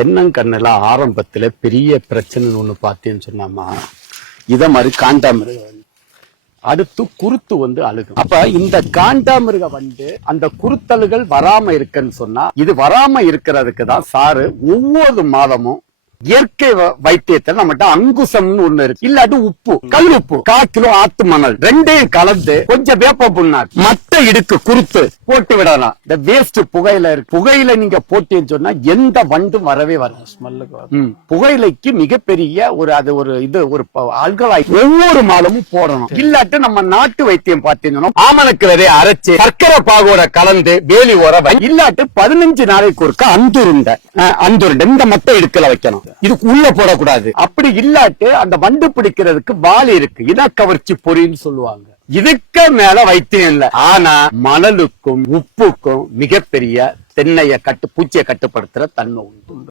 தென்னங்கண்ணில் ஆரம்பத்துல பெரிய பிரச்சனைன்னு ஒண்ணு பார்த்தேன்னு சொன்னாமா இதை மாதிரி காண்டாமிருகம் வந்து. அடுத்து குருத்து வந்து அழுகும் அப்ப இந்த காண்டாமிருக வந்து அந்த குருத்தலுகள் வராம இருக்குன்னு சொன்னா இது வராம இருக்கிறதுக்கு தான் சாரு ஒவ்வொரு மாதமும் இயற்கை வைத்தியத்துல நம்மகிட்ட அங்குசம்னு ஒண்ணு இருக்கு. இல்லாட்டி உப்பு கல் உப்பு கால் கிலோ ஆத்து மணல் ரெண்டையும் கலந்து கொஞ்சம் வேப்ப புண்ணாக்கு மத்த இடுக்கு குறுத்து போட்டு விடலாம். இந்த வேஸ்ட் புகையில இருக்கு. புகையில நீங்க போட்டீங்கன்னு சொன்னா எந்த வண்டும் வரவே வராது. ஸ்மெல்லுக்கு புகையிலைக்கு மிகப்பெரிய ஒரு அது ஒரு இது ஒரு ஆல்கலாய் ஒவ்வொரு மாதமும் போடணும். இல்லாட்டி நம்ம நாட்டு வைத்தியம் பார்த்தீங்கன்னா ஆமணக்கு விதைய அரைச்சு சர்க்கரை பாகோட கலந்து வேலி உர வை இல்லாட்டி பதினஞ்சு நாளைக்கு ஒருக்க அந்துருண்டை அந்துருண்டை இந்த மத்த இடுக்கல வைக்கணும். இதுக்கு உள்ள போடக்கூடாது. அப்படி இல்லாட்டி அந்த வண்டு பிடிக்கிறதுக்கு வால் இருக்கு. இனக்கவர்ச்சி பொறின்னு சொல்லுவாங்க. இதுக்கு மேல வைத்தியம் இல்ல. ஆனா மணலுக்கும் உப்புக்கும் மிகப்பெரிய தென்னைய கட்டு பூச்சியை கட்டுப்படுத்துற தன்மை உண்டு.